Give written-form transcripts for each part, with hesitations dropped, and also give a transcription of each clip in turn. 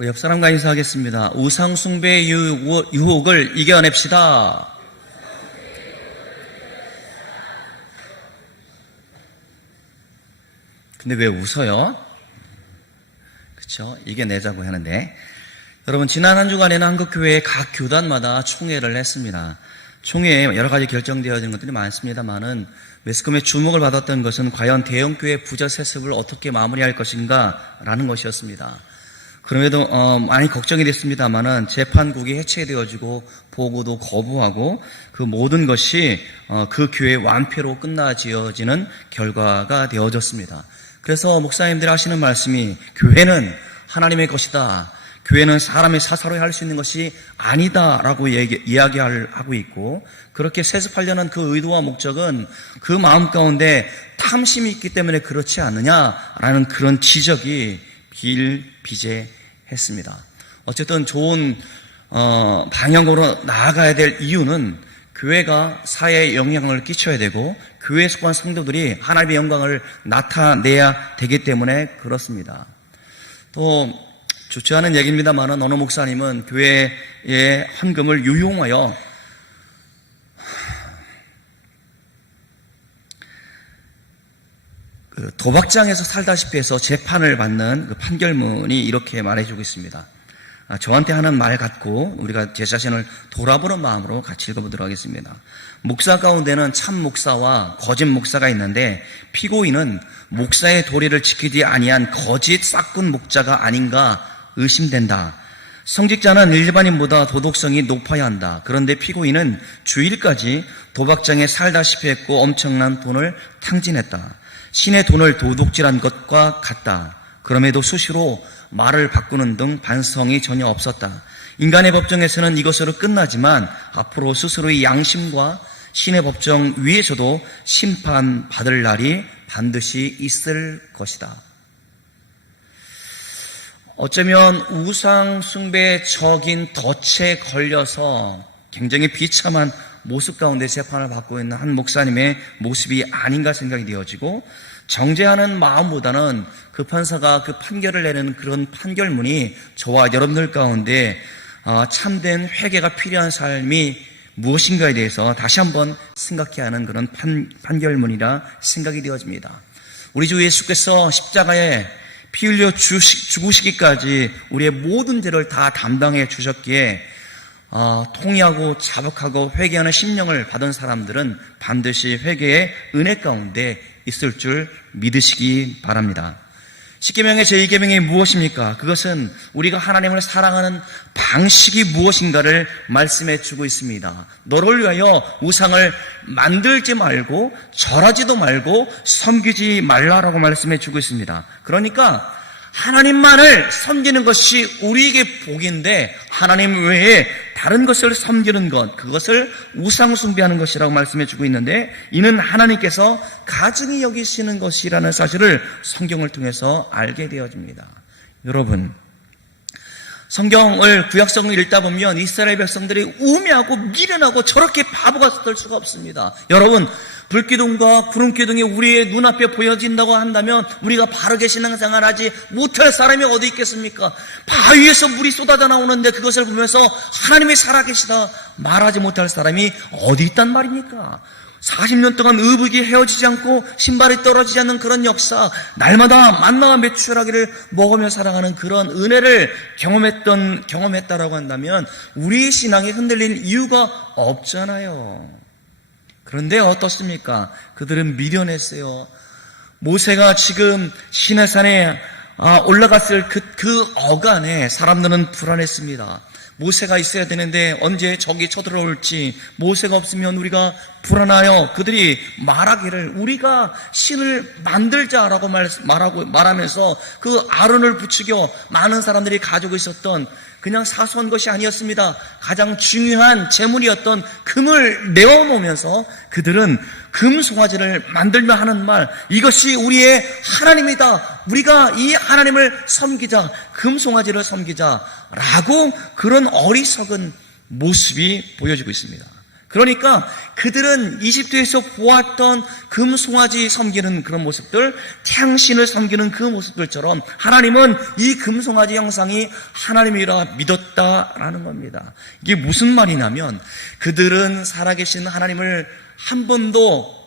옆 사람과 인사하겠습니다. 우상숭배의 유혹을 이겨냅시다. 근데 왜 웃어요? 그렇죠? 이겨내자고 하는데, 여러분, 지난 한 주간에는 한국교회의 각 교단마다 총회를 했습니다. 총회에 여러 가지 결정되어진 것들이 많습니다만은 매스컴의 주목을 받았던 것은 과연 대형교회 부자 세습을 어떻게 마무리할 것인가 라는 것이었습니다. 그럼에도 많이 걱정이 됐습니다만은 재판국이 해체되어지고 보고도 거부하고 그 모든 것이 그 교회의 완패로 끝나지어지는 결과가 되어졌습니다. 그래서 목사님들이 하시는 말씀이 교회는 하나님의 것이다. 교회는 사람의 사사로이 할 수 있는 것이 아니다라고 이야기하고 있고, 그렇게 세습하려는 그 의도와 목적은 그 마음 가운데 탐심이 있기 때문에 그렇지 않느냐라는 그런 지적이 비일비재했습니다. 어쨌든 좋은 방향으로 나아가야 될 이유는 교회가 사회에 영향을 끼쳐야 되고 교회에 속한 성도들이 하나님의 영광을 나타내야 되기 때문에 그렇습니다. 또 좋지 않은 얘기입니다만 어느 목사님은 교회의 헌금을 유용하여 도박장에서 살다시피 해서 재판을 받는 그 판결문이 이렇게 말해주고 있습니다. 저한테 하는 말 같고 우리가 제 자신을 돌아보는 마음으로 같이 읽어보도록 하겠습니다. 목사 가운데는 참 목사와 거짓 목사가 있는데 피고인은 목사의 도리를 지키지 아니한 거짓 싹군 목자가 아닌가 의심된다. 성직자는 일반인보다 도덕성이 높아야 한다. 그런데 피고인은 주일까지 도박장에 살다시피 했고 엄청난 돈을 탕진했다. 신의 돈을 도둑질한 것과 같다. 그럼에도 수시로 말을 바꾸는 등 반성이 전혀 없었다. 인간의 법정에서는 이것으로 끝나지만 앞으로 스스로의 양심과 신의 법정 위에서도 심판받을 날이 반드시 있을 것이다. 어쩌면 우상 숭배의 적인 덫에 걸려서 굉장히 비참한 모습 가운데 재판을 받고 있는 한 목사님의 모습이 아닌가 생각이 되어지고, 정죄하는 마음보다는 그 판사가 그 판결을 내는 그런 판결문이 저와 여러분들 가운데 참된 회개가 필요한 삶이 무엇인가에 대해서 다시 한번 생각해야 하는 그런 판결문이라 생각이 되어집니다. 우리 주 예수께서 십자가에 피 흘려 죽으시기까지 우리의 모든 죄를 다 담당해 주셨기에 통회하고 자복하고 회개하는 심령을 받은 사람들은 반드시 회개의 은혜 가운데 있을 줄 믿으시기 바랍니다. 십계명의 제1계명이 무엇입니까? 그것은 우리가 하나님을 사랑하는 방식이 무엇인가를 말씀해 주고 있습니다. 너를 위하여 우상을 만들지 말고 절하지도 말고 섬기지 말라라고 말씀해 주고 있습니다. 그러니까 하나님만을 섬기는 것이 우리에게 복인데 하나님 외에 다른 것을 섬기는 것, 그것을 우상 숭배하는 것이라고 말씀해 주고 있는데, 이는 하나님께서 가증히 여기시는 것이라는 사실을 성경을 통해서 알게 되어집니다. 여러분, 성경을 구약성을 읽다 보면 이스라엘 백성들이 우매하고 미련하고 저렇게 바보가 될 수가 없습니다. 여러분, 불기둥과 구름기둥이 우리의 눈앞에 보여진다고 한다면 우리가 바르게 신앙생활을 하지 못할 사람이 어디 있겠습니까? 바위에서 물이 쏟아져 나오는데 그것을 보면서 하나님이 살아계시다 말하지 못할 사람이 어디 있단 말입니까? 40년 동안 의복이 헤어지지 않고 신발이 떨어지지 않는 그런 역사, 날마다 만나와 메추라기를 먹으며 살아가는 그런 은혜를 경험했다라고 한다면 우리 신앙이 흔들린 이유가 없잖아요. 그런데 어떻습니까? 그들은 미련했어요. 모세가 지금 시내산에 올라갔을 그 어간에 사람들은 불안했습니다. 모세가 있어야 되는데 언제 적이 쳐들어올지, 모세가 없으면 우리가 불안하여 그들이 말하기를 우리가 신을 만들자라고 말하면서 그 아론을 부추겨 많은 사람들이 가지고 있었던 그냥 사소한 것이 아니었습니다. 가장 중요한 재물이었던 금을 내어놓으면서 그들은 금 송아지를 만들며 하는 말, 이것이 우리의 하나님이다. 우리가 이 하나님을 섬기자, 금 송아지를 섬기자라고 그런 어리석은 모습이 보여지고 있습니다. 그러니까 그들은 이집트에서 보았던 금송아지 섬기는 그런 모습들, 태양신을 섬기는 그 모습들처럼 하나님은 이 금송아지 형상이 하나님이라 믿었다라는 겁니다. 이게 무슨 말이냐면 그들은 살아계신 하나님을 한 번도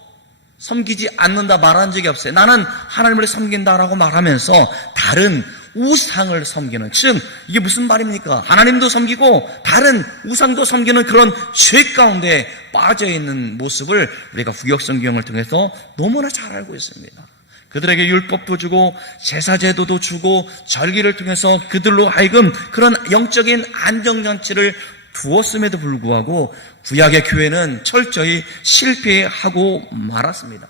섬기지 않는다 말한 적이 없어요. 나는 하나님을 섬긴다라고 말하면서 다른 우상을 섬기는, 즉 이게 무슨 말입니까? 하나님도 섬기고 다른 우상도 섬기는 그런 죄 가운데 빠져있는 모습을 우리가 구약성경을 통해서 너무나 잘 알고 있습니다. 그들에게 율법도 주고 제사제도도 주고 절기를 통해서 그들로 하여금 그런 영적인 안정장치를 두었음에도 불구하고 구약의 교회는 철저히 실패하고 말았습니다.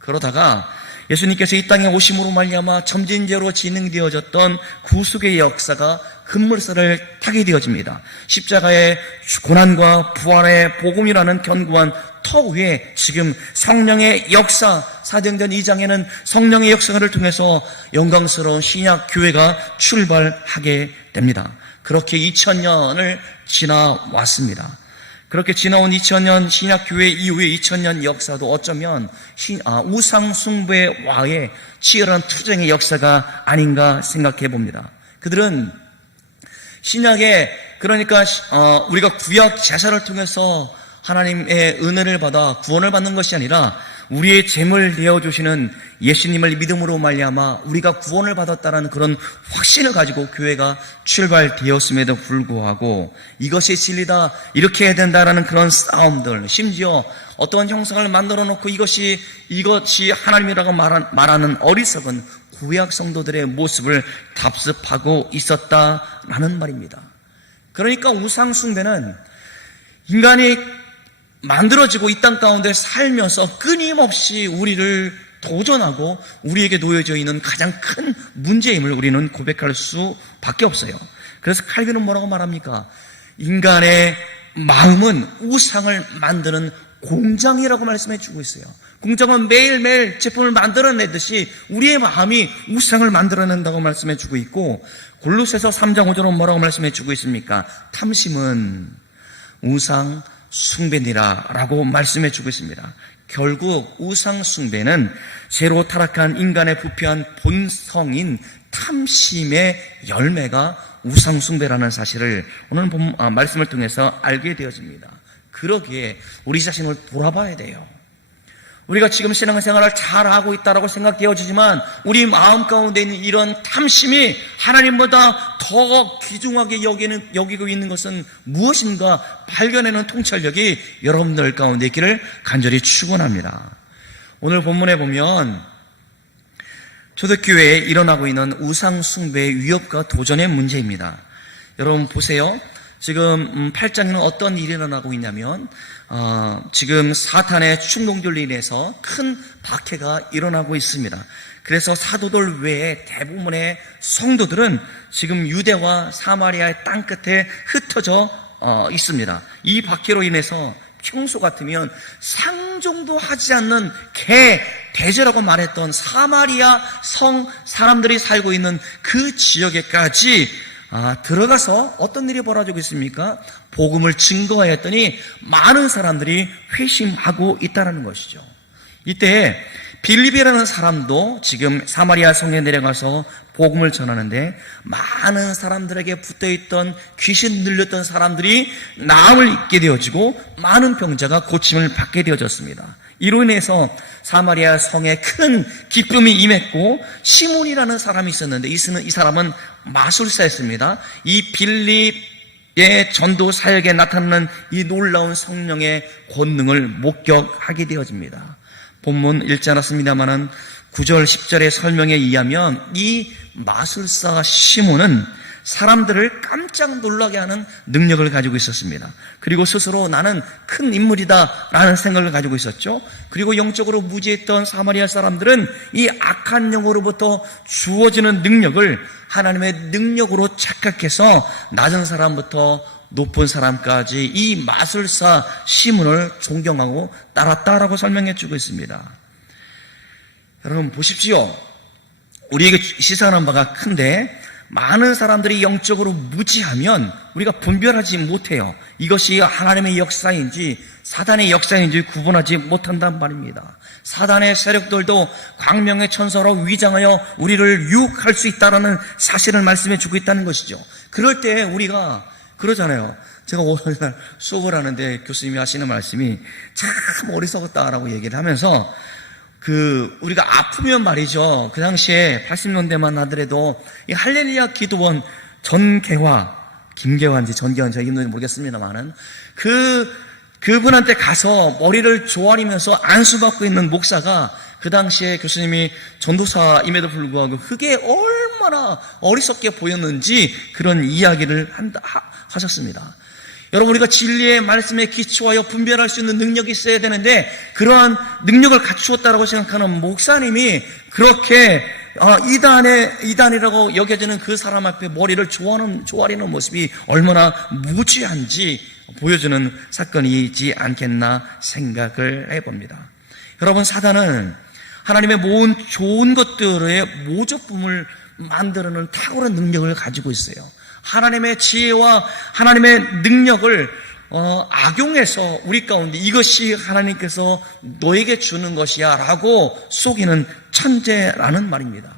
그러다가 예수님께서 이 땅에 오심으로 말미암아 점진제로 진행되어졌던 구속의 역사가 급물살을 타게 되어집니다. 십자가의 고난과 부활의 복음이라는 견고한 터 위에 지금 성령의 역사, 사도행전 2장에는 성령의 역사를 통해서 영광스러운 신약 교회가 출발하게 됩니다. 그렇게 2000년을 지나왔습니다. 그렇게 지나온 2000년 신약교회 이후의 2000년 역사도 어쩌면 우상 숭배의 와의 치열한 투쟁의 역사가 아닌가 생각해 봅니다. 그들은 신약에, 그러니까 우리가 구약 제사를 통해서 하나님의 은혜를 받아 구원을 받는 것이 아니라 우리의 죄를 내어주시는 예수님을 믿음으로 말미암아 우리가 구원을 받았다는 그런 확신을 가지고 교회가 출발되었음에도 불구하고 이것이 진리다, 이렇게 해야 된다라는 그런 싸움들, 심지어 어떤 형상을 만들어 놓고 이것이 하나님이라고 말하는 어리석은 구약 성도들의 모습을 답습하고 있었다라는 말입니다. 그러니까 우상 숭배는 인간이 만들어지고 이 땅 가운데 살면서 끊임없이 우리를 도전하고 우리에게 놓여져 있는 가장 큰 문제임을 우리는 고백할 수밖에 없어요. 그래서 칼빈은 뭐라고 말합니까? 인간의 마음은 우상을 만드는 공장이라고 말씀해 주고 있어요. 공장은 매일매일 제품을 만들어내듯이 우리의 마음이 우상을 만들어낸다고 말씀해 주고 있고, 골로새서 3장 5절은 뭐라고 말씀해 주고 있습니까? 탐심은 우상 숭배니라라고 말씀해 주고 있습니다. 결국 우상 숭배는 죄로 타락한 인간의 부패한 본성인 탐심의 열매가 우상 숭배라는 사실을 오늘 말씀을 통해서 알게 되어집니다. 그러기에 우리 자신을 돌아봐야 돼요. 우리가 지금 신앙생활을 잘하고 있다고 생각되어지지만 우리 마음 가운데 있는 이런 탐심이 하나님보다 더 귀중하게 여기고 있는 것은 무엇인가 발견하는 통찰력이 여러분들 가운데 있기를 간절히 축원합니다. 오늘 본문에 보면 초대교회에 일어나고 있는 우상 숭배의 위협과 도전의 문제입니다. 여러분 보세요. 지금 8장에는 어떤 일이 일어나고 있냐면 지금 사탄의 충동들로 인해서 큰 박해가 일어나고 있습니다. 그래서 사도들 외에 대부분의 성도들은 지금 유대와 사마리아의 땅끝에 흩어져 있습니다. 이 박해로 인해서 평소 같으면 상종도 하지 않는 대제라고 말했던 사마리아 성 사람들이 살고 있는 그 지역에까지 들어가서 어떤 일이 벌어지고 있습니까? 복음을 증거하였더니 많은 사람들이 회심하고 있다는 것이죠. 이때 빌립이라는 사람도 지금 사마리아 성에 내려가서 복음을 전하는데 많은 사람들에게 붙어있던 귀신 들렸던 사람들이 나음을 입게 되어지고 많은 병자가 고침을 받게 되어졌습니다. 이로 인해서 사마리아 성에 큰 기쁨이 임했고 시몬이라는 사람이 있었는데 이 사람은 마술사였습니다. 이 빌립의 전도 사역에 나타나는 이 놀라운 성령의 권능을 목격하게 되어집니다. 본문 읽지 않았습니다마는 9절 10절의 설명에 의하면 이 마술사 시몬은 사람들을 깜짝 놀라게 하는 능력을 가지고 있었습니다. 그리고 스스로 나는 큰 인물이다 라는 생각을 가지고 있었죠. 그리고 영적으로 무지했던 사마리아 사람들은 이 악한 영으로부터 주어지는 능력을 하나님의 능력으로 착각해서 낮은 사람부터 높은 사람까지 이 마술사 시몬을 존경하고 따랐다라고 설명해 주고 있습니다. 여러분 보십시오. 우리에게 시사하는 바가 큰데 많은 사람들이 영적으로 무지하면 우리가 분별하지 못해요. 이것이 하나님의 역사인지 사단의 역사인지 구분하지 못한단 말입니다. 사단의 세력들도 광명의 천사로 위장하여 우리를 유혹할 수 있다는 사실을 말씀해 주고 있다는 것이죠. 그럴 때 우리가 그러잖아요. 제가 오늘날 수업을 하는데 교수님이 하시는 말씀이 참 어리석었다라고 얘기를 하면서 우리가 아프면 말이죠. 그 당시에 80년대만 하더라도 이 할렐루야 기도원 전개화, 김개화인지 전개화인지 잘 이름인지 모르겠습니다만은 그분한테 가서 머리를 조아리면서 안수받고 있는 목사가 그 당시에 교수님이 전도사임에도 불구하고 그게 얼마나 어리석게 보였는지 그런 이야기를 하셨습니다. 여러분, 우리가 진리의 말씀에 기초하여 분별할 수 있는 능력이 있어야 되는데 그러한 능력을 갖추었다라고 생각하는 목사님이 그렇게 이단이라고 여겨지는 그 사람 앞에 머리를 조아리는 모습이 얼마나 무지한지 보여주는 사건이지 않겠나 생각을 해봅니다. 여러분, 사단은 하나님의 모은 좋은 것들의 모조품을 만드는 탁월한 능력을 가지고 있어요. 하나님의 지혜와 하나님의 능력을 악용해서 우리 가운데 이것이 하나님께서 너에게 주는 것이야 라고 속이는 천재라는 말입니다.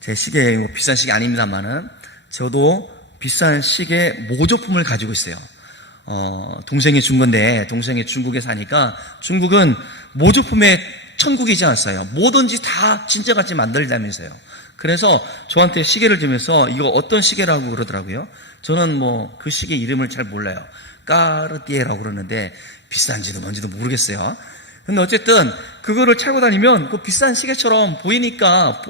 제 시계 비싼 시계 아닙니다만은 저도 비싼 시계 모조품을 가지고 있어요. 동생이 준 건데 동생이 중국에 사니까 중국은 모조품의 천국이지 않았어요. 뭐든지 다 진짜같이 만들자면서요. 그래서 저한테 시계를 주면서 이거 어떤 시계라고 그러더라고요. 저는 그 시계 이름을 잘 몰라요. 까르띠에라고 그러는데 비싼지도 뭔지도 모르겠어요. 근데 어쨌든 그거를 차고 다니면 그 비싼 시계처럼 보이니까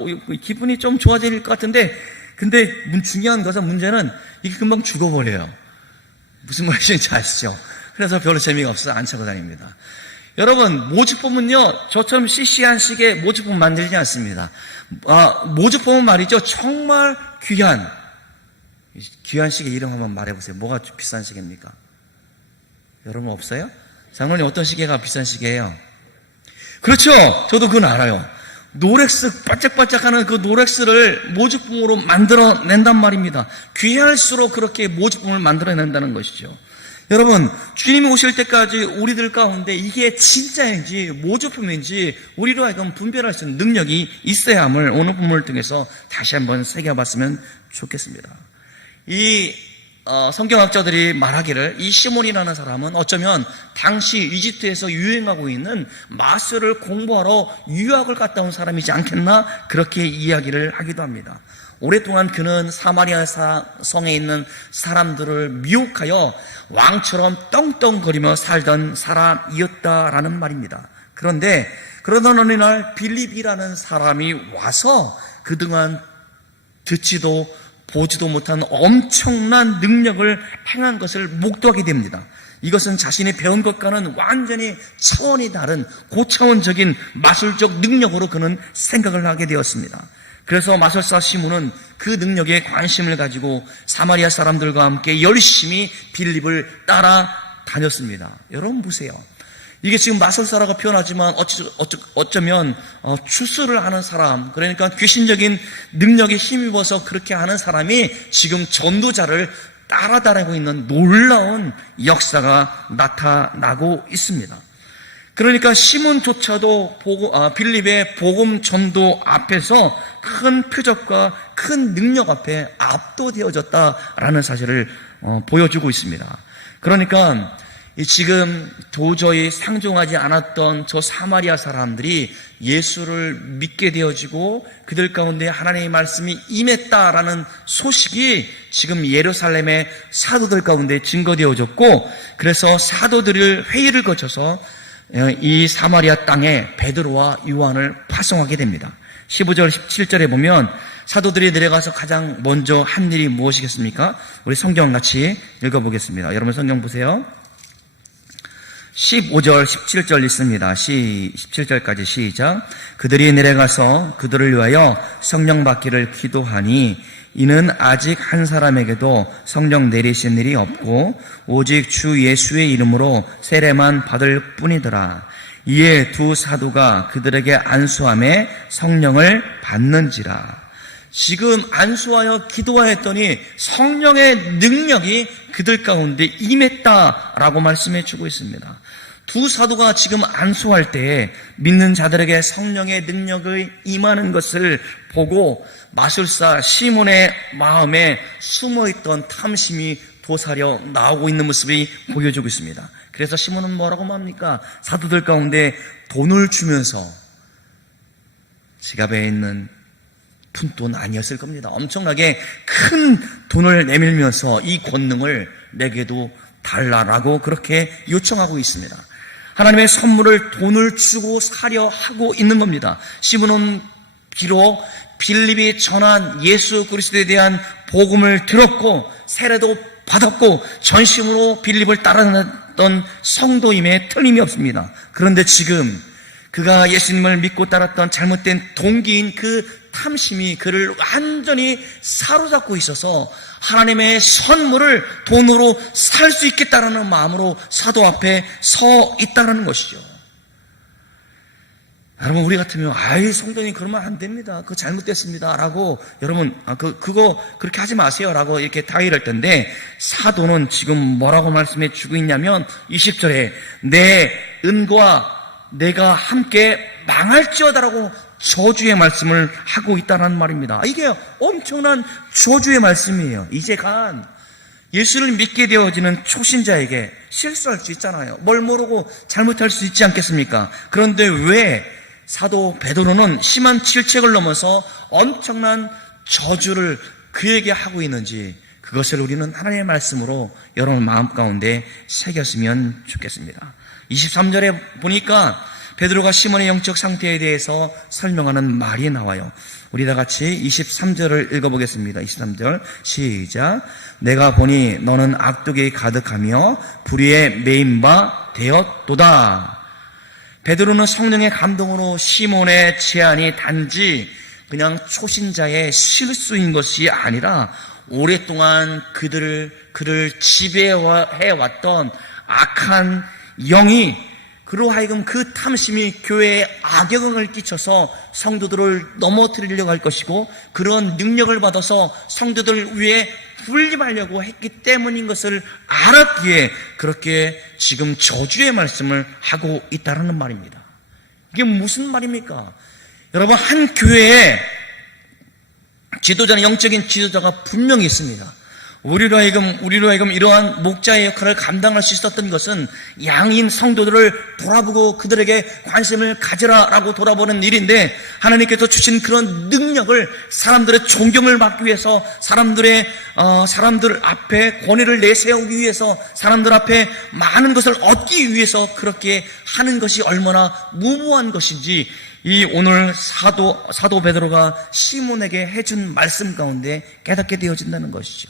기분이 좀 좋아질 것 같은데 근데 중요한 것은 문제는 이게 금방 죽어버려요. 무슨 말인지 아시죠? 그래서 별로 재미가 없어서 안 차고 다닙니다. 여러분, 모조품은요, 저처럼 시시한 시계 모조품 만들지 않습니다. 모조품은 말이죠, 정말 귀한 시계 이름 한번 말해보세요. 뭐가 비싼 시계입니까? 여러분 없어요? 장로님 어떤 시계가 비싼 시계예요? 그렇죠. 저도 그건 알아요. 노렉스 반짝반짝하는 그 노렉스를 모조품으로 만들어낸단 말입니다. 귀할수록 그렇게 모조품을 만들어낸다는 것이죠. 여러분, 주님이 오실 때까지 우리들 가운데 이게 진짜인지 모조품인지 우리로 하여금 분별할 수 있는 능력이 있어야 함을 오늘 본문을 통해서 다시 한번 새겨봤으면 좋겠습니다. 이 성경학자들이 말하기를 이 시몬이라는 사람은 어쩌면 당시 이집트에서 유행하고 있는 마술을 공부하러 유학을 갔다 온 사람이지 않겠나 그렇게 이야기를 하기도 합니다. 오랫동안 그는 사마리아 성에 있는 사람들을 미혹하여 왕처럼 떵떵거리며 살던 사람이었다라는 말입니다. 그런데 그러던 어느 날 빌립이라는 사람이 와서 그동안 듣지도 보지도 못한 엄청난 능력을 행한 것을 목도하게 됩니다. 이것은 자신이 배운 것과는 완전히 차원이 다른 고차원적인 마술적 능력으로 그는 생각을 하게 되었습니다. 그래서 마술사 시몬은 그 능력에 관심을 가지고 사마리아 사람들과 함께 열심히 빌립을 따라다녔습니다. 여러분 보세요. 이게 지금 마술사라고 표현하지만 어쩌면 추수를 하는 사람, 그러니까 귀신적인 능력에 힘입어서 그렇게 하는 사람이 지금 전도자를 따라다니고 있는 놀라운 역사가 나타나고 있습니다. 그러니까 시몬조차도 빌립의 복음 전도 앞에서 큰 표적과 큰 능력 앞에 압도되어졌다라는 사실을 보여주고 있습니다. 그러니까 지금 도저히 상종하지 않았던 저 사마리아 사람들이 예수를 믿게 되어지고 그들 가운데 하나님의 말씀이 임했다라는 소식이 지금 예루살렘의 사도들 가운데 증거되어졌고, 그래서 사도들을 회의를 거쳐서 이 사마리아 땅에 베드로와 요한을 파송하게 됩니다. 15절 17절에 보면 사도들이 내려가서 가장 먼저 한 일이 무엇이겠습니까? 우리 성경 같이 읽어보겠습니다. 여러분 성경 보세요. 15절 17절 읽습니다. 17절까지 시작. 그들이 내려가서 그들을 위하여 성령 받기를 기도하니 이는 아직 한 사람에게도 성령 내리신 일이 없고 오직 주 예수의 이름으로 세례만 받을 뿐이더라. 이에 두 사도가 그들에게 안수함에 성령을 받는지라. 지금 안수하여 기도하였더니 성령의 능력이 그들 가운데 임했다라고 말씀해 주고 있습니다. 두 사도가 지금 안수할 때 믿는 자들에게 성령의 능력을 임하는 것을 보고 마술사 시몬의 마음에 숨어있던 탐심이 도사려 나오고 있는 모습이 보여주고 있습니다. 그래서 시몬은 뭐라고 말합니까? 사도들 가운데 돈을 주면서 지갑에 있는 푼돈 아니었을 겁니다. 엄청나게 큰 돈을 내밀면서 이 권능을 내게도 달라라고 그렇게 요청하고 있습니다. 하나님의 선물을 돈을 주고 사려 하고 있는 겁니다. 시몬은 비록 빌립이 전한 예수 그리스도에 대한 복음을 들었고 세례도 받았고 전심으로 빌립을 따랐던 성도임에 틀림이 없습니다. 그런데 지금 그가 예수님을 믿고 따랐던 잘못된 동기인 그 탐심이 그를 완전히 사로잡고 있어서 하나님의 선물을 돈으로 살 수 있겠다라는 마음으로 사도 앞에 서 있다는 것이죠. 여러분, 우리 같으면 성도님 그러면 안 됩니다. 그거 잘못됐습니다. 라고 여러분 그거 그렇게 하지 마세요. 라고 이렇게 다이를 텐데 사도는 지금 뭐라고 말씀해 주고 있냐면 20절에 내 은과 내가 함께 망할지어다라고 저주의 말씀을 하고 있다는 말입니다. 이게 엄청난 저주의 말씀이에요. 이제 간 예수를 믿게 되어지는 초신자에게 실수할 수 있잖아요. 뭘 모르고 잘못할 수 있지 않겠습니까? 그런데 왜 사도 베드로는 심한 질책을 넘어서 엄청난 저주를 그에게 하고 있는지 그것을 우리는 하나님의 말씀으로 여러분 마음 가운데 새겼으면 좋겠습니다. 23절에 보니까 베드로가 시몬의 영적 상태에 대해서 설명하는 말이 나와요. 우리 다 같이 23절을 읽어보겠습니다. 23절 시작. 내가 보니 너는 악독이 가득하며 불의에 매인 바 되었도다. 베드로는 성령의 감동으로 시몬의 제안이 단지 그냥 초신자의 실수인 것이 아니라 오랫동안 그를 지배해왔던 악한 영이 그로 하여금 그 탐심이 교회에 악영향을 끼쳐서 성도들을 넘어뜨리려고 할 것이고 그런 능력을 받아서 성도들 위에 군림하려고 했기 때문인 것을 알았기에 그렇게 지금 저주의 말씀을 하고 있다는 말입니다. 이게 무슨 말입니까? 여러분, 한 교회에 지도자는 영적인 지도자가 분명히 있습니다. 우리로 하여금 이러한 목자의 역할을 감당할 수 있었던 것은 양인 성도들을 돌아보고 그들에게 관심을 가지라라고 돌아보는 일인데 하나님께서 주신 그런 능력을 사람들의 존경을 받기 위해서 사람들 앞에 권위를 내세우기 위해서 사람들 앞에 많은 것을 얻기 위해서 그렇게 하는 것이 얼마나 무모한 것인지 이 오늘 사도 베드로가 시몬에게 해준 말씀 가운데 깨닫게 되어진다는 것이죠.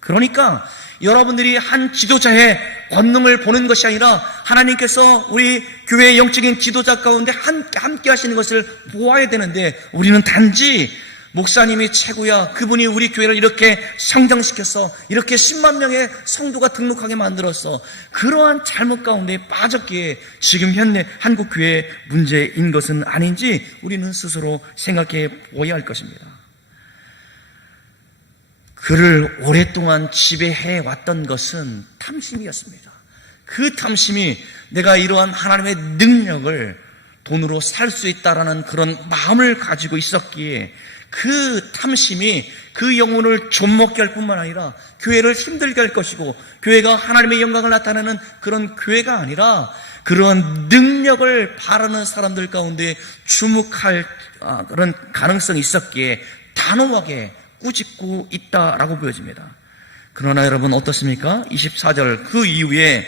그러니까 여러분들이 한 지도자의 권능을 보는 것이 아니라 하나님께서 우리 교회의 영적인 지도자 가운데 함께 하시는 것을 보아야 되는데 우리는 단지 목사님이 최고야, 그분이 우리 교회를 이렇게 성장시켰어, 이렇게 10만 명의 성도가 등록하게 만들었어, 그러한 잘못 가운데 빠졌기에 지금 현대 한국 교회의 문제인 것은 아닌지 우리는 스스로 생각해 보아야 할 것입니다. 그를 오랫동안 지배해 왔던 것은 탐심이었습니다. 그 탐심이 내가 이러한 하나님의 능력을 돈으로 살 수 있다라는 그런 마음을 가지고 있었기에 그 탐심이 그 영혼을 좀먹게 할 뿐만 아니라 교회를 힘들게 할 것이고 교회가 하나님의 영광을 나타내는 그런 교회가 아니라 그런 능력을 바라는 사람들 가운데 주목할 그런 가능성이 있었기에 단호하게 꾸짖고 있다라고 보여집니다. 그러나 여러분 어떻습니까? 24절 그 이후에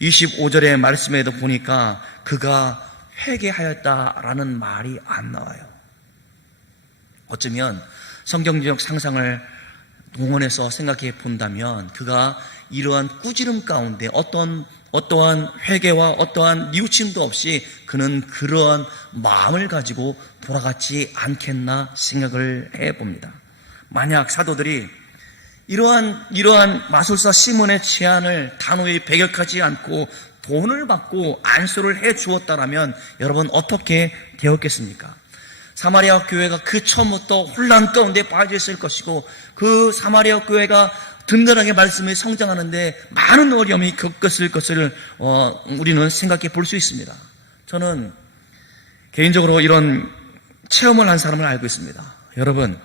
25절의 말씀에도 보니까 그가 회개하였다라는 말이 안 나와요. 어쩌면 성경적 상상을 동원해서 생각해 본다면 그가 이러한 꾸지름 가운데 어떠한 회개와 어떠한 뉘우침도 없이 그는 그러한 마음을 가지고 돌아갔지 않겠나 생각을 해봅니다. 만약 사도들이 이러한 마술사 시몬의 제안을 단호히 배격하지 않고 돈을 받고 안수를 해 주었다라면 여러분 어떻게 되었겠습니까? 사마리아 교회가 그 처음부터 혼란 가운데 빠져 있을 것이고, 그 사마리아 교회가 든든하게 말씀이 성장하는데 많은 어려움이 겪었을 것을 우리는 생각해 볼 수 있습니다. 저는 개인적으로 이런 체험을 한 사람을 알고 있습니다. 여러분,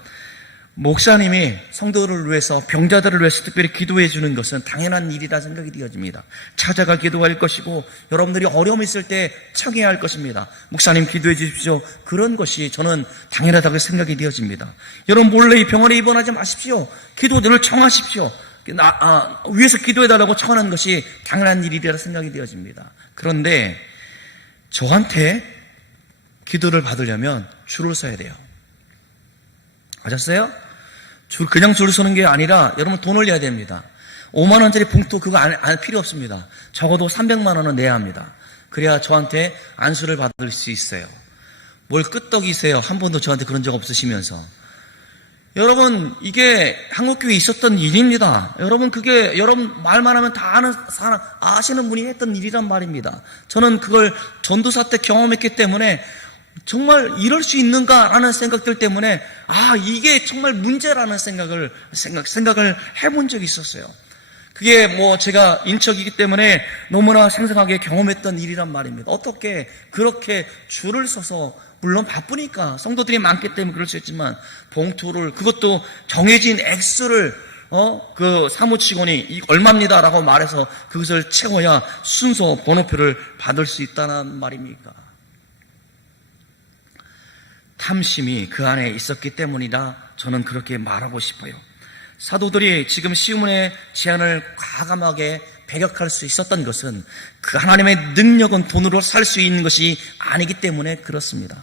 목사님이 성도들을 위해서, 병자들을 위해서 특별히 기도해 주는 것은 당연한 일이라 생각이 되어집니다. 찾아가 기도할 것이고, 여러분들이 어려움이 있을 때 청해야 할 것입니다. 목사님 기도해 주십시오. 그런 것이 저는 당연하다고 생각이 되어집니다. 여러분 몰래 병원에 입원하지 마십시오. 기도들을 청하십시오. 위에서 기도해 달라고 청하는 것이 당연한 일이라 생각이 되어집니다. 그런데 저한테 기도를 받으려면 줄을 서야 돼요. 아셨어요? 그냥 줄 서는 게 아니라 여러분 돈을 내야 됩니다. 5만 원짜리 봉투 그거 안 필요 없습니다. 적어도 300만 원은 내야 합니다. 그래야 저한테 안수를 받을 수 있어요. 뭘 끄떡이세요? 한 번도 저한테 그런 적 없으시면서. 여러분, 이게 한국교회에 있었던 일입니다. 여러분, 그게 여러분 말만 하면 다 아는 사람, 아시는 분이 했던 일이란 말입니다. 저는 그걸 전도사 때 경험했기 때문에 정말 이럴 수 있는가라는 생각들 때문에 이게 정말 문제라는 생각을 해본 적이 있었어요. 그게 제가 인척이기 때문에 너무나 생생하게 경험했던 일이란 말입니다. 어떻게 그렇게 줄을 서서, 물론 바쁘니까 성도들이 많기 때문에 그럴 수 있지만, 봉투를, 그것도 정해진 액수를 그 사무직원이 얼마입니다라고 말해서 그것을 채워야 순서 번호표를 받을 수 있다는 말입니까? 탐심이 그 안에 있었기 때문이라 저는 그렇게 말하고 싶어요. 사도들이 지금 시몬의 제안을 과감하게 배격할 수 있었던 것은 그 하나님의 능력은 돈으로 살 수 있는 것이 아니기 때문에 그렇습니다.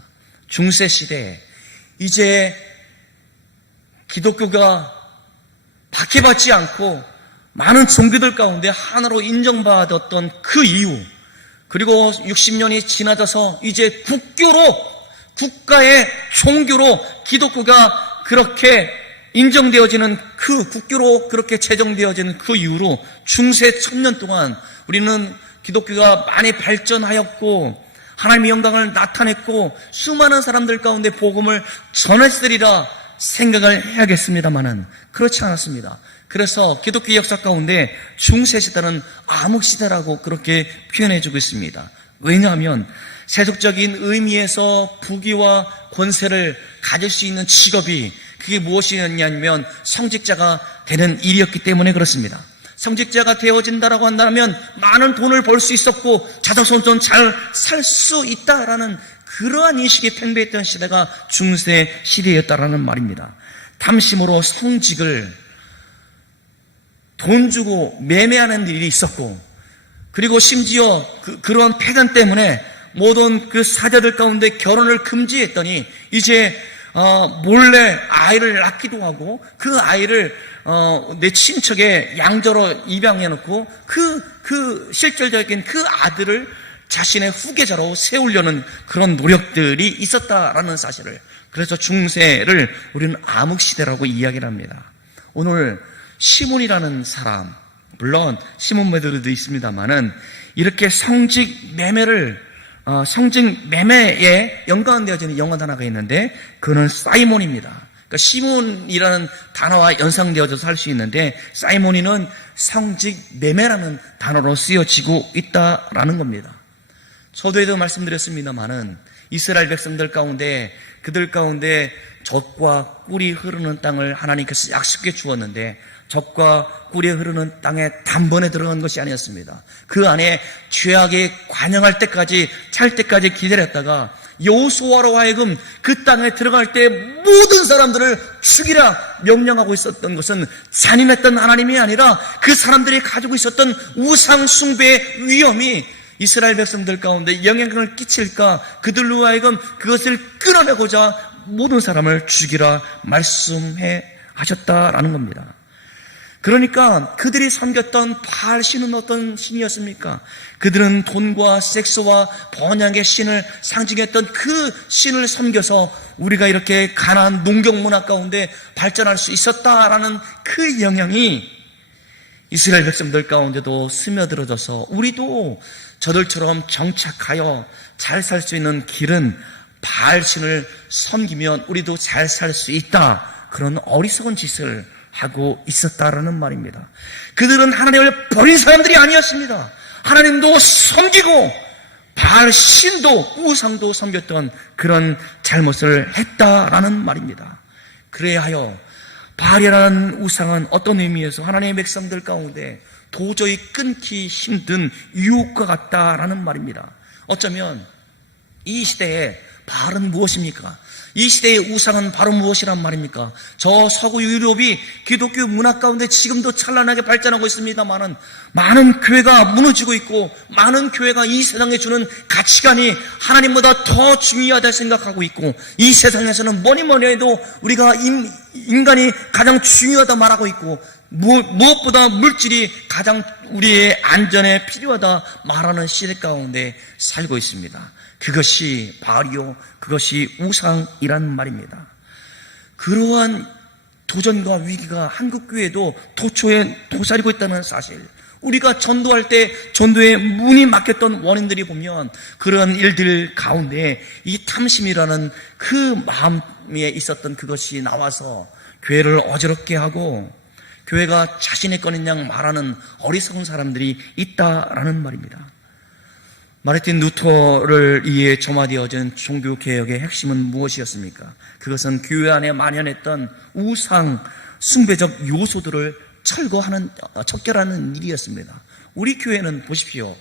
중세 시대에 이제 기독교가 박해받지 않고 많은 종교들 가운데 하나로 인정받았던 그 이유, 그리고 60년이 지나져서 이제 국가의 종교로 기독교가 그렇게 인정되어지는 그 국교로 그렇게 제정되어지는 그 이후로 중세 1000년 동안 우리는 기독교가 많이 발전하였고 하나님의 영광을 나타냈고 수많은 사람들 가운데 복음을 전했으리라 생각을 해야겠습니다만은 그렇지 않았습니다. 그래서 기독교 역사 가운데 중세시대는 암흑시대라고 그렇게 표현해주고 있습니다. 왜냐하면 세속적인 의미에서 부귀와 권세를 가질 수 있는 직업이 그게 무엇이었냐면 성직자가 되는 일이었기 때문에 그렇습니다. 성직자가 되어진다라고 한다면 많은 돈을 벌 수 있었고 자자손손 잘 살 수 있다라는 그러한 인식이 팽배했던 시대가 중세 시대였다라는 말입니다. 탐심으로 성직을 돈 주고 매매하는 일이 있었고, 그리고 심지어 그러한 패단 때문에 모든 그 사자들 가운데 결혼을 금지했더니 이제 몰래 아이를 낳기도 하고 그 아이를 내 친척의 양자로 입양해놓고 그 실질적인 그 아들을 자신의 후계자로 세우려는 그런 노력들이 있었다라는 사실을, 그래서 중세를 우리는 암흑시대라고 이야기를 합니다. 오늘 시몬이라는 사람, 물론 시몬 베드로도 있습니다만은 이렇게 성직 매매에 연관되어지는 영어 단어가 있는데 그는 사이몬입니다. 그러니까 시몬이라는 단어와 연상되어져서 할 수 있는데 사이몬이는 성직 매매라는 단어로 쓰여지고 있다라는 겁니다. 저도에도 말씀드렸습니다만은 이스라엘 백성들 가운데 그들 가운데 젖과 꿀이 흐르는 땅을 하나님께서 약속해 주었는데 젖과 꿀이 흐르는 땅에 단번에 들어간 것이 아니었습니다. 그 안에 죄악에 관영할 때까지 찰 때까지 기다렸다가 여호수아로 하여금 그 땅에 들어갈 때 모든 사람들을 죽이라 명령하고 있었던 것은 잔인했던 하나님이 아니라 그 사람들이 가지고 있었던 우상 숭배의 위험이 이스라엘 백성들 가운데 영향을 끼칠까 그들로 하여금 그것을 끌어내고자 모든 사람을 죽이라 말씀해 하셨다라는 겁니다. 그러니까 그들이 섬겼던 바알 신은 어떤 신이었습니까? 그들은 돈과 섹스와 번영의 신을 상징했던 그 신을 섬겨서 우리가 이렇게 가난한 농경 문화 가운데 발전할 수 있었다라는 그 영향이 이스라엘 백성들 가운데도 스며들어져서 우리도 저들처럼 정착하여 잘 살 수 있는 길은 바알신을 섬기면 우리도 잘 살 수 있다. 그런 어리석은 짓을 하고 있었다라는 말입니다. 그들은 하나님을 버린 사람들이 아니었습니다. 하나님도 섬기고 바알신도 우상도 섬겼던 그런 잘못을 했다라는 말입니다. 그래야 하여 바알이라는 우상은 어떤 의미에서 하나님의 백성들 가운데 도저히 끊기 힘든 유혹과 같다라는 말입니다. 어쩌면 이 시대에 바알은 무엇입니까? 이 시대의 우상은 바로 무엇이란 말입니까? 저 서구 유럽이 기독교 문화 가운데 지금도 찬란하게 발전하고 있습니다만은 많은 교회가 무너지고 있고 많은 교회가 이 세상에 주는 가치관이 하나님보다 더 중요하다 생각하고 있고 이 세상에서는 뭐니 해도 우리가 인간이 가장 중요하다 말하고 있고 무엇보다 물질이 가장 우리의 안전에 필요하다 말하는 시대 가운데 살고 있습니다. 그것이 바알이요, 그것이 우상이란 말입니다. 그러한 도전과 위기가 한국교회도 도초에 도사리고 있다는 사실, 우리가 전도할 때 전도에 문이 막혔던 원인들이 보면 그런 일들 가운데 이 탐심이라는 그 마음에 있었던 그것이 나와서 교회를 어지럽게 하고 교회가 자신의 거는 양 말하는 어리석은 사람들이 있다라는 말입니다. 마르틴 루터를 이에 점화되어진 종교개혁의 핵심은 무엇이었습니까? 그것은 교회 안에 만연했던 우상 숭배적 요소들을 척결하는 일이었습니다. 우리 교회는 보십시오.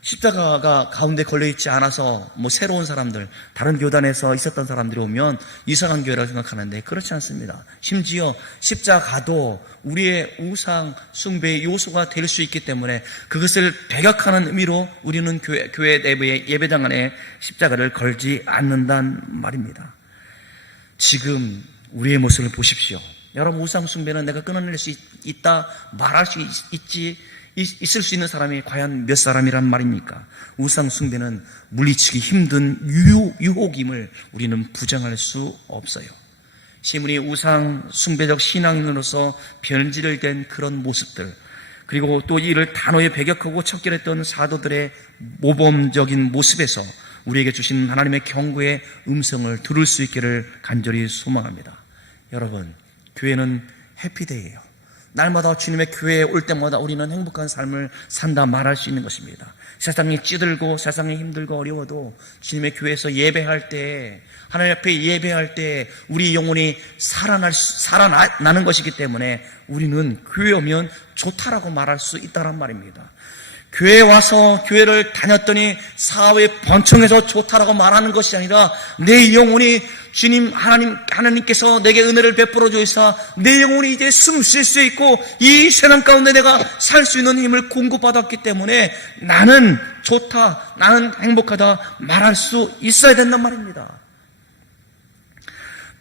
십자가가 가운데 걸려있지 않아서 새로운 사람들, 다른 교단에서 있었던 사람들이 오면 이상한 교회라고 생각하는데 그렇지 않습니다. 심지어 십자가도 우리의 우상 숭배의 요소가 될 수 있기 때문에 그것을 배격하는 의미로 우리는 교회 내부의 예배당 안에 십자가를 걸지 않는단 말입니다. 지금 우리의 모습을 보십시오. 여러분, 우상 숭배는 내가 끊어낼 수 있다 말할 수 있을 수 있는 사람이 과연 몇 사람이란 말입니까? 우상 숭배는 물리치기 힘든 유혹임을 우리는 부정할 수 없어요. 시몬이 우상 숭배적 신앙인으로서 변질된 그런 모습들, 그리고 또 이를 단호히 배격하고 척결했던 사도들의 모범적인 모습에서 우리에게 주신 하나님의 경고의 음성을 들을 수 있기를 간절히 소망합니다. 여러분, 교회는 해피데이예요. 날마다 주님의 교회에 올 때마다 우리는 행복한 삶을 산다 말할 수 있는 것입니다. 세상이 찌들고 세상이 힘들고 어려워도 주님의 교회에서 예배할 때, 하나님 앞에 예배할 때 우리 영혼이 살아나는 것이기 때문에 우리는 교회에 오면 좋다라고 말할 수 있다란 말입니다. 교회에 와서 교회를 다녔더니 사회 번창해서 좋다라고 말하는 것이 아니라 내 영혼이 주님 하나님께서 내게 은혜를 베풀어 주시사 내 영혼이 이제 숨 쉴 수 있고 이 세상 가운데 내가 살 수 있는 힘을 공급받았기 때문에 나는 좋다, 나는 행복하다 말할 수 있어야 된단 말입니다.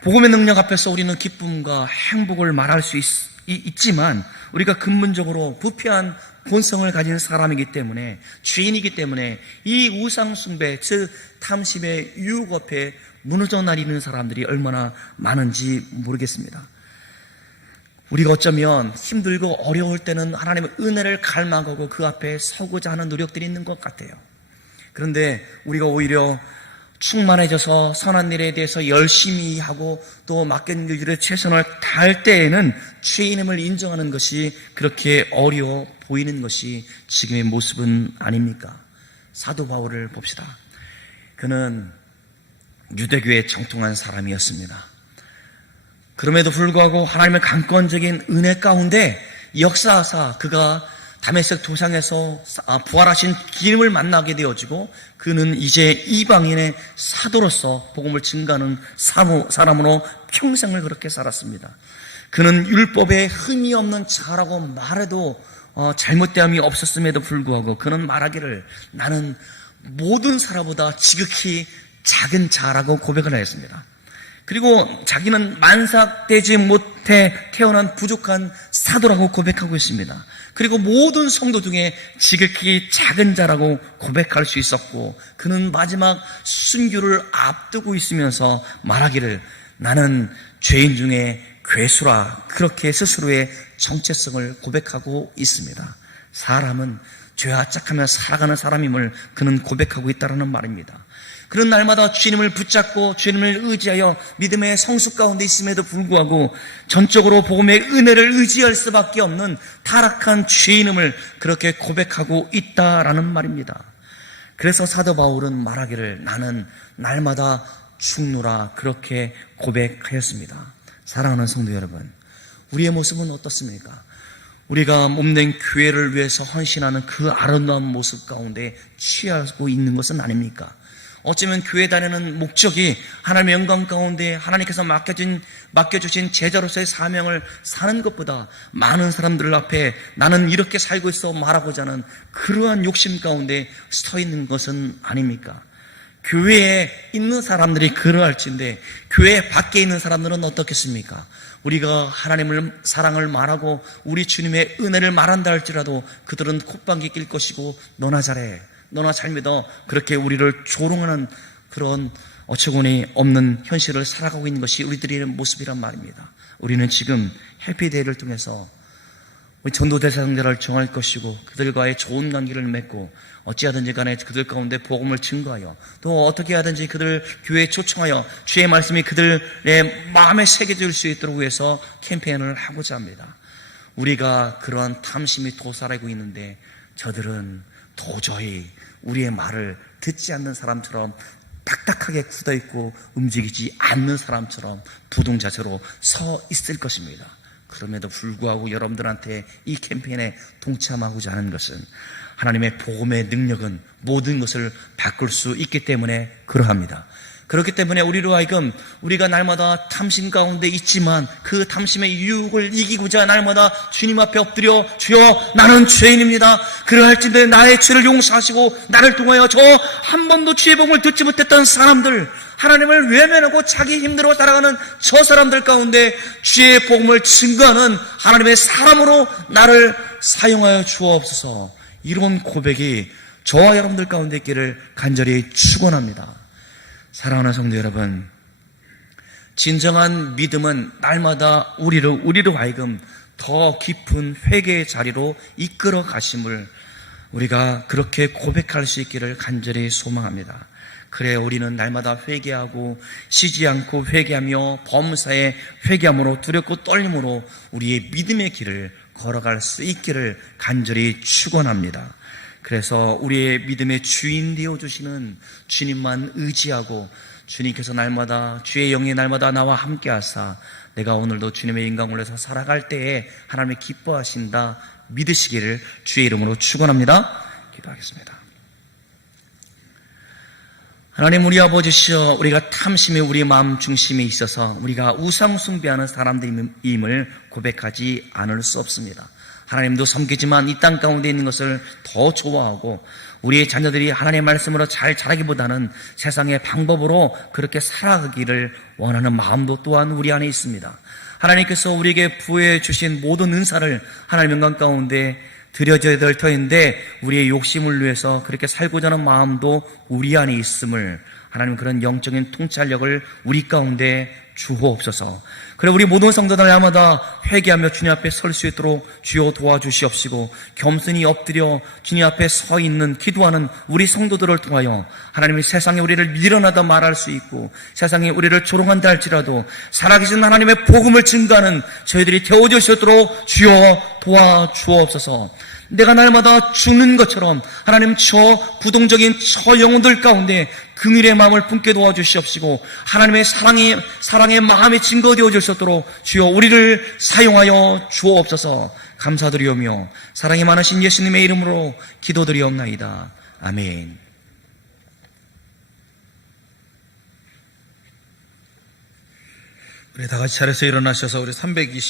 복음의 능력 앞에서 우리는 기쁨과 행복을 말할 수 있지만 우리가 근본적으로 부패한 본성을 가진 사람이기 때문에, 죄인이기 때문에 이 우상숭배, 즉 탐심의 유혹 앞에 무너져 내리는 사람들이 얼마나 많은지 모르겠습니다. 우리가 어쩌면 힘들고 어려울 때는 하나님의 은혜를 갈망하고 그 앞에 서고자 하는 노력들이 있는 것 같아요. 그런데 우리가 오히려 충만해져서 선한 일에 대해서 열심히 하고 또 맡긴 일에 최선을 다할 때에는 죄인임을 인정하는 것이 그렇게 어려워 보이는 것이 지금의 모습은 아닙니까? 사도 바울을 봅시다. 그는 유대교에 정통한 사람이었습니다. 그럼에도 불구하고 하나님의 강권적인 은혜 가운데 역사하사 그가 다메섹 도상에서 부활하신 기름을 만나게 되어지고 그는 이제 이방인의 사도로서 복음을 증가하는 사람으로 평생을 그렇게 살았습니다. 그는 율법에 흠이 없는 자라고 말해도 잘못됨이 없었음에도 불구하고 그는 말하기를 나는 모든 사람보다 지극히 작은 자라고 고백을 하였습니다. 그리고 자기는 만삭되지 못해 태어난 부족한 사도라고 고백하고 있습니다. 그리고 모든 성도 중에 지극히 작은 자라고 고백할 수 있었고 그는 마지막 순교를 앞두고 있으면서 말하기를 나는 죄인 중에 괴수라 그렇게 스스로의 정체성을 고백하고 있습니다. 사람은 죄와 짝하며 살아가는 사람임을 그는 고백하고 있다는 말입니다. 그런 날마다 주님을 붙잡고 주님을 의지하여 믿음의 성숙 가운데 있음에도 불구하고 전적으로 복음의 은혜를 의지할 수밖에 없는 타락한 죄인임을 그렇게 고백하고 있다라는 말입니다. 그래서 사도 바울은 말하기를 나는 날마다 죽노라 그렇게 고백하였습니다. 사랑하는 성도 여러분, 우리의 모습은 어떻습니까? 우리가 몸된 교회를 위해서 헌신하는 그 아름다운 모습 가운데 취하고 있는 것은 아닙니까? 어쩌면 교회 다니는 목적이 하나님의 영광 가운데 하나님께서 맡겨주신 제자로서의 사명을 사는 것보다 많은 사람들 앞에 나는 이렇게 살고 있어 말하고자 하는 그러한 욕심 가운데 서 있는 것은 아닙니까? 교회에 있는 사람들이 그러할진데 교회 밖에 있는 사람들은 어떻겠습니까? 우리가 하나님을 사랑을 말하고 우리 주님의 은혜를 말한다 할지라도 그들은 콧방귀 낄 것이고 너나 잘해, 너나 잘 믿어, 그렇게 우리를 조롱하는 그런 어처구니 없는 현실을 살아가고 있는 것이 우리들의 모습이란 말입니다. 우리는 지금 해피데이를 통해서 우리 전도 대상자를 정할 것이고 그들과의 좋은 관계를 맺고 어찌하든지 간에 그들 가운데 복음을 증거하여 또 어떻게 하든지 그들 교회에 초청하여 주의 말씀이 그들의 마음에 새겨질 수 있도록 해서 캠페인을 하고자 합니다. 우리가 그러한 탐심이 도사리고 있는데 저들은 도저히 우리의 말을 듣지 않는 사람처럼 딱딱하게 굳어있고 움직이지 않는 사람처럼 부동자세로 서 있을 것입니다. 그럼에도 불구하고 여러분들한테 이 캠페인에 동참하고자 하는 것은 하나님의 복음의 능력은 모든 것을 바꿀 수 있기 때문에 그러합니다. 그렇기 때문에 우리로 하여금 우리가 날마다 탐심 가운데 있지만 그 탐심의 유혹을 이기고자 날마다 주님 앞에 엎드려 주여 나는 죄인입니다. 그러할진대 나의 죄를 용서하시고 나를 통하여 저 한 번도 주의 복음을 듣지 못했던 사람들, 하나님을 외면하고 자기 힘대로 살아가는 저 사람들 가운데 주의 복음을 증거하는 하나님의 사람으로 나를 사용하여 주옵소서. 이런 고백이 저와 여러분들 가운데 있기를 간절히 축원합니다. 사랑하는 성도 여러분, 진정한 믿음은 날마다 우리로 하여금 더 깊은 회개의 자리로 이끌어 가심을 우리가 그렇게 고백할 수 있기를 간절히 소망합니다. 그래 우리는 날마다 회개하고 쉬지 않고 회개하며 범사에 회개함으로 두렵고 떨림으로 우리의 믿음의 길을 걸어갈 수 있기를 간절히 축원합니다. 그래서 우리의 믿음의 주인 되어주시는 주님만 의지하고 주님께서 날마다 주의 영이 날마다 나와 함께 하사 내가 오늘도 주님의 인강을 해서 살아갈 때에 하나님이 기뻐하신다 믿으시기를 주의 이름으로 축원합니다. 기도하겠습니다. 하나님 우리 아버지시여, 우리가 탐심이 우리 마음 중심에 있어서 우리가 우상 숭배하는 사람들임을 고백하지 않을 수 없습니다. 하나님도 섬기지만 이 땅 가운데 있는 것을 더 좋아하고 우리의 자녀들이 하나님의 말씀으로 잘 자라기보다는 세상의 방법으로 그렇게 살아가기를 원하는 마음도 또한 우리 안에 있습니다. 하나님께서 우리에게 부여해 주신 모든 은사를 하나님 영광 가운데 드려져야 될 터인데 우리의 욕심을 위해서 그렇게 살고자 하는 마음도 우리 안에 있음을 하나님 그런 영적인 통찰력을 우리 가운데 주옵소서. 그래 우리 모든 성도들 날마다 회개하며 주님 앞에 설 수 있도록 주여 도와주시옵시고 겸손히 엎드려 주님 앞에 서 있는 기도하는 우리 성도들을 통하여 하나님이 세상에 우리를 밀어나다 말할 수 있고 세상에 우리를 조롱한다 할지라도 살아계신 하나님의 복음을 증거하는 저희들이 되어질 수 있도록 주여 도와주옵소서. 내가 날마다 죽는 것처럼 하나님 저 부동적인 저 영혼들 가운데 긍휼의 마음을 품게 도와주시옵시고 하나님의 사랑의 마음이 증거되어질 수 있도록 주여 우리를 사용하여 주옵소서. 감사드리오며 사랑이 많으신 예수님의 이름으로 기도드리옵나이다. 아멘. 우리 다 같이 차려서 일어나셔서 우리 320